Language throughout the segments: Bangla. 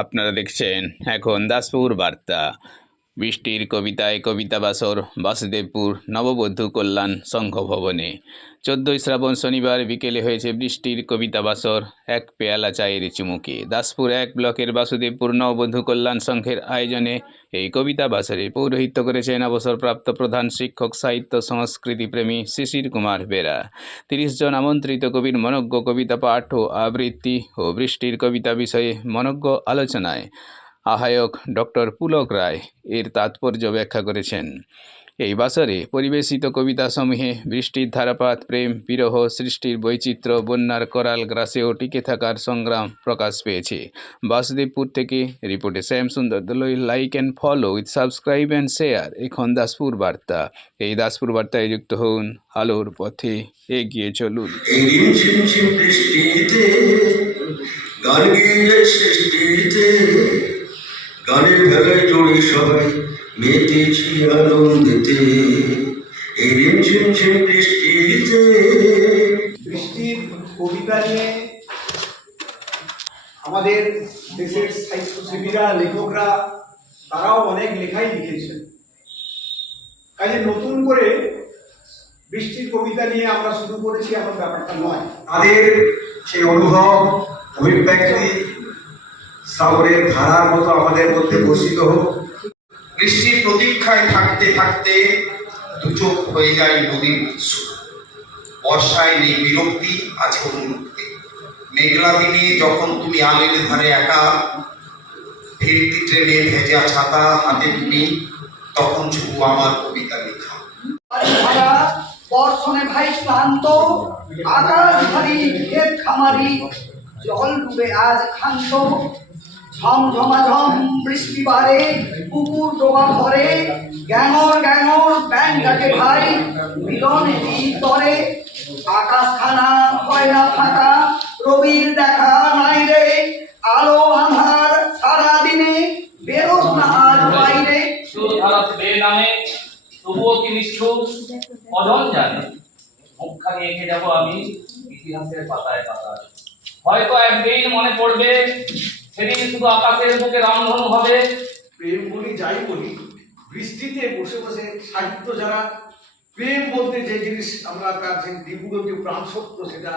আপনারা দেখছেন এখন দাসপুর বার্তা। বৃষ্টির কবিতায় কবিতা বাসর বাসুদেবপুর নববধূ কল্যাণ সংঘ ভবনে। 14ই শ্রাবণ শনিবার বিকেলে হয়েছে বৃষ্টির কবিতা বাসর এক পেয়ালা চায়ের চুমুকে। দাসপুর 1 ব্লকের বাসুদেবপুর নববধূ কল্যাণ সংঘের আয়োজনে এই কবিতা বাসরে পৌরোহিত্য করেছেন অবসরপ্রাপ্ত প্রধান শিক্ষক সাহিত্য সংস্কৃতি প্রেমী শিশির কুমার বেরা। 30 জন আমন্ত্রিত কবির মনজ্ঞ কবিতা পাঠ ও আবৃত্তি ও বৃষ্টির কবিতা বিষয়ে মনজ্ঞ আলোচনায় আহ্বায়ক ডক্টর পুলক রায় এর তাৎপর্য ব্যাখ্যা করেছেন। এই বাসরে পরিবেশিত কবিতাসমূহে বৃষ্টির ধারাপাত, প্রেম, বিরহ, সৃষ্টির বৈচিত্র্য, বন্যার করাল গ্রাসেও টিকে থাকার সংগ্রাম প্রকাশ পেয়েছে। বাসুদেবপুর থেকে রিপোর্টে শ্যাম সুন্দর দলই। Like and follow with subscribe and share এখন দাসপুর বার্তা। এই দাসপুর বার্তায় যুক্ত হন, আলোর পথে এগিয়ে চলুন। গানের ভেলায় জড়ি সবাই মেতেছি আনন্দেতে, এই রিমঝিম ঝিম বৃষ্টিতে। বৃষ্টির কবিতা নিয়ে আমাদের দেশের সাহিত্যসেবীরা, লেখকরা তারাও অনেক লেখাই লিখেছেন। কাজে নতুন করে বৃষ্টির কবিতা নিয়ে আমরা শুরু করেছি এমন ব্যাপারটা নয়। তাদের সেই অনুভব, অভিব্যক্তি সাগরের ধারার মতো আমাদের মধ্যে বসিত হোক। বৃষ্টির প্রতীক্ষায় থাকতে থাকতে দুচোখ হয়ে যায় নদীর উৎস। বর্ষায় নেই বিরক্তি, আছে উন্মুক্তি। মেঘলা দিনে যখন তুমি আলের ধারে একা, ফিরতি ট্রেনে ভেজা ছাতা হাতে তুমি, তখন শুধু আমার কবিতা লেখা। বর্ষণে ভাই ক্লান্ত, আকাশ ভারী ক্ষেত খামারি, জল ডুবে আজ ক্ষান্ত। ঝমঝমাঝম বৃষ্টি বারে, পুকুর ডোবা ভরে, গ্যাঙর গ্যাঙর ব্যাং ডাকে ভাই, মিলনে তরে। আকাশ খানা হয় না ফাঁকা, রবির দেখা নাই রে। আলো আঁধার সারাদিনে, বেরোস না আর বাইরে। নামে তবুও কি নিষ্ঠুর অজন জানে, মুখখানি এঁকে যাবো আমি ইতিহাসের পাতায় পাতায়। হয়তো একদিন মনে পড়বে সেদিন শুধু আকাশের বুকে রামধনু হবে। প্রেম বলি যাই বলি, বৃষ্টিতে বসে বসে সাহিত্য যারা প্রেম বলতে যে জিনিস আমরা তার যে নিগুড় যে প্রাণ সত্য, সেটা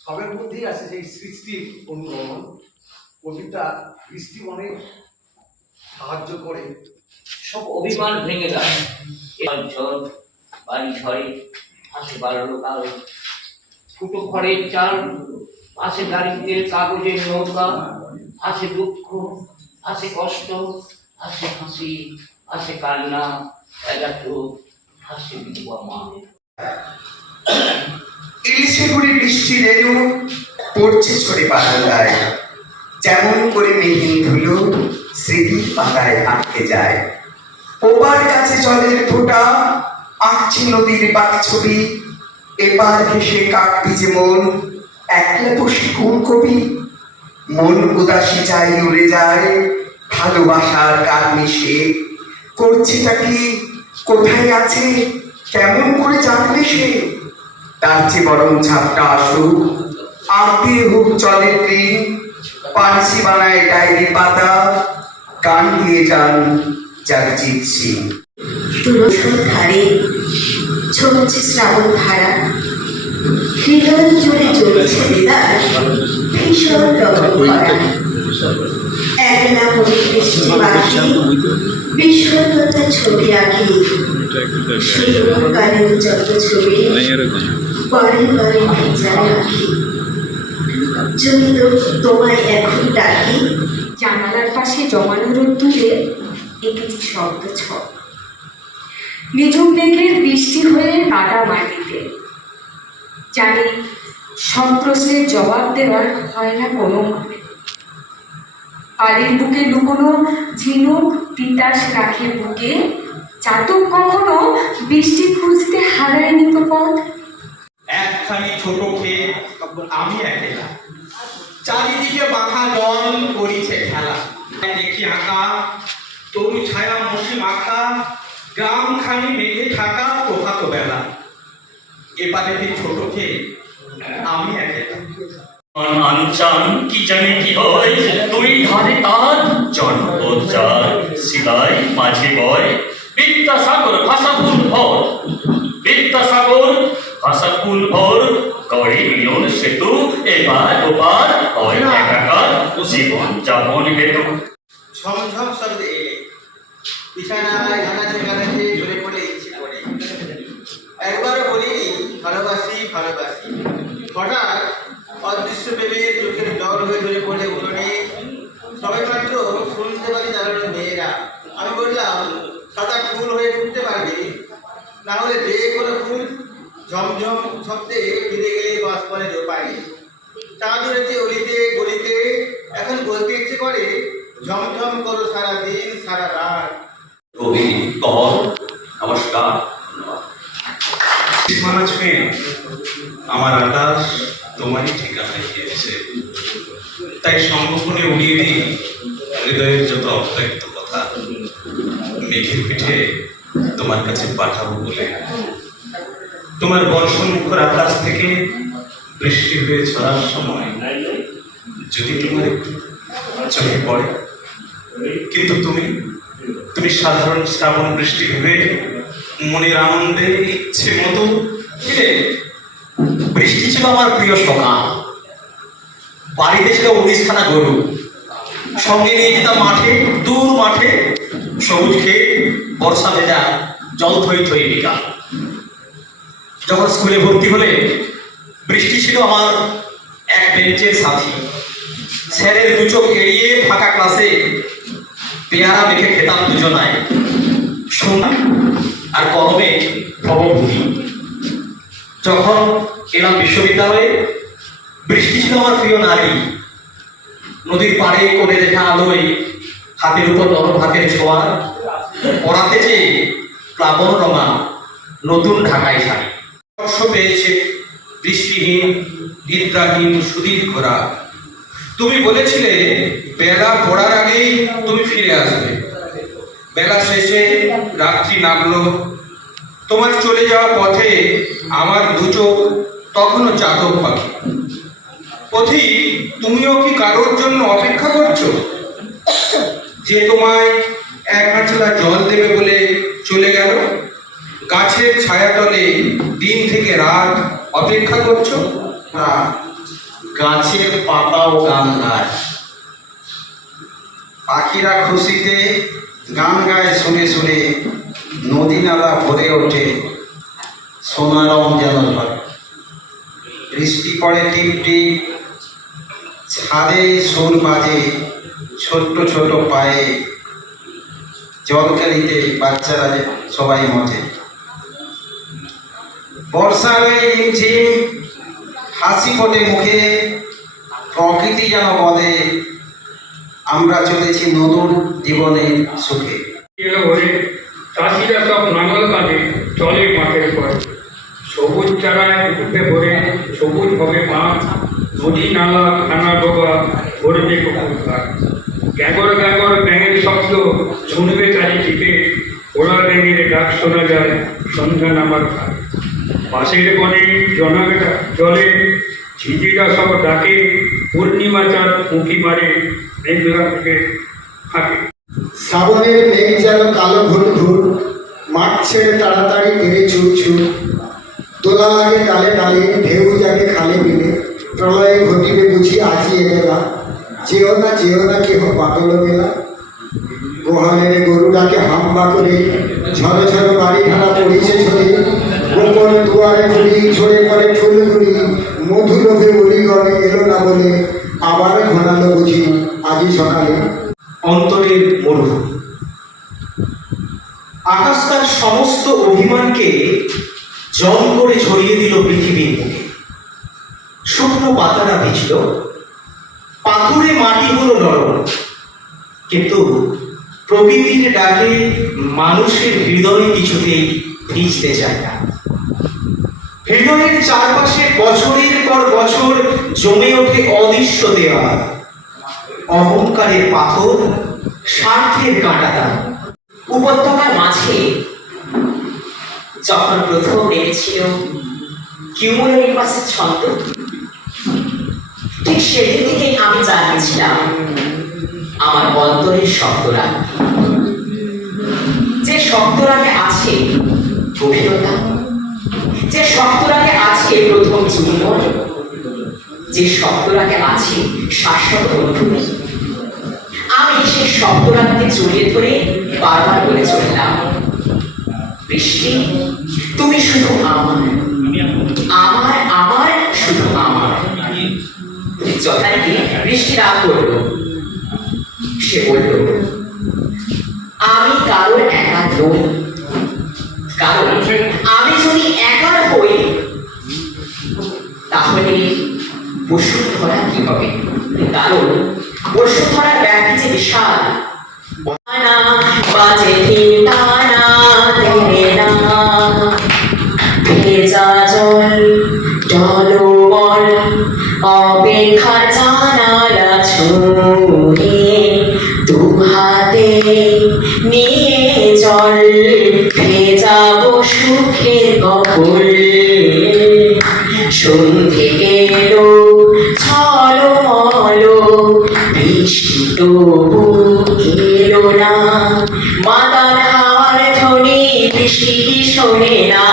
সবের মধ্যেই আছে সেই সৃষ্টির অনুরমণ। কবিতা বৃষ্টি অনেক সাহায্য করে, সব অভিমান ভেঙে যায়। ঝড় বাড়ি ঝড়ে আসে বাড়লো কালো, ফুটো ঘরের চাল আসে গাড়িতে কাগজের নৌকা। আসে দুঃখ, আসে কষ্ট, আসে হাসি, আসে কান্না, এগাটো হাসি বিধবা মা। ইলিশে করে বৃষ্টি রেণু পড়ছে ছড়ে পাতায়, যেমন করে মেহিন ধুলো স্মৃতির পাতায় আটকে যায়। ওপার কাছে জলের ফোঁটা আঁকছে নদীর বাকি ছবি, এপার ঘেসে কাটবি যে মন একলা বসে কোন কবি। মন উদাসী চাই উড়ে যায়, ভালোবাসার গান মিশে। করছেটা কি, কোথায় আছে, কেমন করে জানবে সে। তার চেয়ে বরং ঝাপটা আসুক, আঁকতে হোক জলের দিন। পানসি বানায় ডায়েরির পাতা, গান দিয়ে যান জগজিৎ সিং। তুলসীর ধারে ছমছে শ্রাবণ ধারা, হৃদয় জুড়ে চলছে বেদার ভীষণ লগন করা। একলা মনে বৃষ্টি বাকি, বিশ্বতা ছবি আঁকি। সেই কালের যত ছবি পরে পরে ভেজা রাখি। যদি তোমায় এখন ডাকি, জানালার পাশে জমানো রোদ্দুরে এঁকেছি শব্দ ছক। নিঝুম মেঘের বৃষ্টি হয়ে কাদা মাটিতে, জানি সব প্রশ্নের জবাব দেওয়ার হয় না কোনো মানে। বালির বুকে লুকোনো ঝিনুক তিতাস রাখে বুকে, চাতক কখনো বৃষ্টি খুঁজতে হারায়নি তো পথ। একখানি ছোট খেয়ে আমি একলা, চারিদিকে বাঁকা জল করিছে খেলা। দেখি আঁকা তরু ছায়া মশি মাখা, গ্রাম খানি মেঘে থাকা প্রভাত বেলা। এপারে ছোট খেয়ে আমি একলা। আনচান কি জানি কি হয় তুই ধারে তার জন্মোজ্জার শিলায় মাঝে বয় বিদ্যাসাগর ভাষা ফুল ভর বিদ্যাসাগর ভাষা ফুল ভর গড়ে মিলন সেতু এবার ওপার হয় একাকার জীবন যাপন হেতু ঝমঝম শব্দে এলে বিছানায় ঘানাচে ঘানাচে ঝরে পড়ে ইচ্ছে করে একবার বলি ভালোবাসি ভালোবাসি হঠাৎ অদৃশ্য পেলে চোখের জল হয়ে ধরে পড়ে উঠোনে সবাই মাত্র শুনতে পারি দাঁড়ানো মেয়েরা আমি বললাম সাদা ফুল হয়ে উঠতে পারবি না হলে যে কোনো ফুল ঝমঝম শব্দে ফিরে গেলে বাস করে পাই চাঁদ উড়েছে অলিতে গলিতে এখন বলতে ইচ্ছে করে ঝমঝম করো সারা দিন সারা রাত কবি কর নমস্কার সীমানা ছুঁয়ে আমার আকাশ তোমারই ঠিকানায় গিয়েছে, তাই সম্ভবনে উড়িয়ে দিই হৃদয়ের যত অব্যক্ত কথা মেঘের পিঠে তোমার কাছে পাঠাবো বলে। তোমার বর্ষণমুখর আকাশ থেকে বৃষ্টি হয়ে ঝরার সময় যদি তোমার একটু চোখে পড়ে, কিন্তু তুমি সাধারণ শ্রাবণ বৃষ্টি ভেবে মনের আনন্দে ইচ্ছে মতো কিরে বৃষ্টি ছিল আমার প্রিয় সখা বাড়িতে ছিল 19খানা গরু সঙ্গে নিয়ে যেতাম মাঠে দূর মাঠে সবুজ খেয়ে বর্ষা ভেজা জল থই থই বিকাল যখন স্কুলে ভর্তি হলে বৃষ্টি ছিল আমার এক বেঞ্চের সাথী স্যারের দু চোখ এড়িয়ে ফাঁকা ক্লাসে পেয়ারা মেখে খেতাম দুজনায় শোনা আর গরমে ভবভূমি যখন এলাম বিশ্ববিদ্যালয়ে বৃষ্টি ছিল আমার প্রিয় নারী নদীর পাড়ে করে দেখা আলোয় হাতের উপর নরম হাতের ছোঁয়া পড়াতে যে প্লাবন রঙা নতুন ঢাকায় শাড়ি স্পর্শ পেয়েছে বৃষ্টিহীন নিদ্রাহীন সুদীর্ঘ রাত তুমি বলেছিলে বেলা পড়ার আগেই তুমি ফিরে আসবে বেলা শেষে রাত্রি নামলো তোমার চলে যাওয়া পথে আমার দু চোখ তখনও চাতক পাখি পথি তুমিও কি কারোর জন্য অপেক্ষা করছো যে তোমায় এক আঁচলা জল দেবে বলে চলে গেল গাছের ছায়াতলে দিন থেকে রাত অপেক্ষা করছো না, গাছের পাতাও গান গায়, পাখিরা খুশিতে গান গায় শুনে শুনে, নদী নালা ভরে ওঠে সোনা রং যেন ঝরে, বৃষ্টি পড়ে টিপ টিপ, ছাদে সুর বাজে ছোট্ট ছোট পায়ে, জলকালিতে বাচ্চারা সবাই মজে, বর্ষার ঝিমঝিম হাসি ফোটে মুখে, প্রকৃতি যেন বলে আমরা চলেছি নতুন জীবনের সুখে। চাষিরা সব নাঙল কাঁধে চলে মাঠের পরে, সবুজ চারায় উঠে ভরে সবুজ হবে মাঠ, নদী নালা খানা ডোবা ভরবে পুকুর ঘাট, গ্যাগর গ্যাগর ব্যাঙের শব্দ শুনবে চারিদিকে, ওরা ব্যাঙের ডাক শোনা যায় সন্ধ্যা নামার ঘাট, পাশের বনে জনাবেটা জলে ঝিঝিরা সব ডাকে, পূর্ণিমা চাঁদ উঁকি মারে মেঘলা থেকে থাকে। শ্রাবণের মেঘ যেন কালো ঘুর ঘুর, মাঠ ছেড়ে তাড়াতাড়ি ধীরে ছুট ছুট, তোলা লাগে কালে কালে ঢেউ জাগে খালে বিলে, প্রলয়ে ঘটিবে বুঝি আজি এবেলা, যেও না কেহ পাতল বেলা, গোহালের গরু ডাকে হাম্বা করে, ঝড় ঝড় বাড়ি ভাড়া পড়িছে ঝরে, গোপন দুয়ারে ঘুরি ঝরে পড়ে ফুলগুলি, মধু লোভে অলিগড়ে এলো না বলে, আবার ঘনালো বুঝি আজি সকালে। অন্তরের মরুভূমি আকাশ তার সমস্ত অভিমানকে জল করে ছড়িয়ে দিল পৃথিবীর মুখে, শুকনো পাতারা ভিজল, পাথুরে মাটি হলো নরম, কিন্তু প্রকৃতির ডাকে মানুষের হৃদয় কিছুতেই ভিজতে চায় না। হৃদয়ের চারপাশে বছরের পর বছর জমে ওঠে অদৃশ্য দেওয়াল, অহংকারের পাথর, স্বার্থের কাঁটাদার। উপত্যকার মাঝে যখন প্রথম নেমেছিল কিউমুলোনিমাসের ছন্দ, ঠিক সেদিন থেকেই আমি জানিয়েছিলাম আমার অন্তরের শব্দরা, যে শব্দরাগে আছে গভীরতা, যে শব্দরাগে আছে প্রথম চুম্বন, যে শব্দরাগে আছে শাশ্বত অনুভূতি। আমি সেই শব্দরাগকে জড়িয়ে ধরে বারবার বলে চললাম, বৃষ্টি তুমি শুধু আমার, আমার আমার শুধু আমার। যথারীতি বৃষ্টি রাগ করল, সে বলল, আমি কারোর একা নই, কারণ আমি যদি একার হই তাহলে বসুন্ধরা কি হবে? কারণ বসুন্ধরার ব্যাপ্তি যে বিশাল। বাজে ঠিকানা দেবে না, ভেজা জল জলবল অপেক্ষা জানালা ছুঁয়ে দু হাতে নিয়ে জল ভেজাবো সুখের কপল। সন্ধে এলো ঝলমল বৃষ্টি তবু এলো না, মাতার হার ধ্বনি বৃষ্টি শোনে না,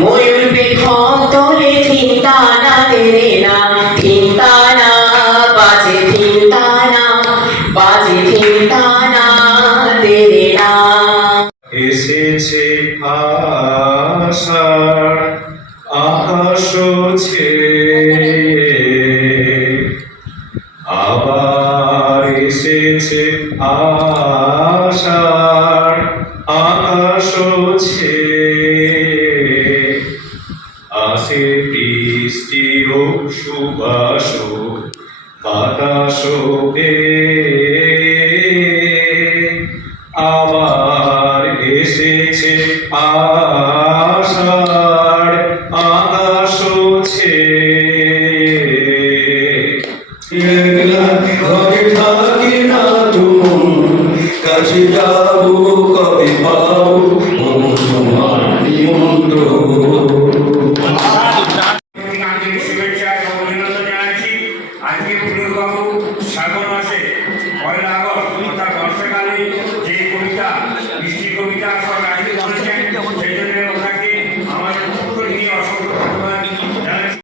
ময়ূর পেখম তোলে ধিনতানা দেরে না, ধিনতানা বাজে ধিনতানা বাজে ধিনতানা দেরে না। এসেছে আষাঢ় আকাশ ছেয়ে, আবার এসেছে আষাঢ় আকাশ ছেয়ে, আসে বৃষ্টির সুবাস বাতাস আবার এসেছে আষাঢ় আকাশ ঘরে থাকি না তুমি, কাছে যাবো কবে পাবো তোমার নিমন্ত্রণ। আন্তরিক শুভেচ্ছা এবং অভিনন্দন জানাচ্ছি। আজকে ফুলবাবু শ্রাবণ মাসে 1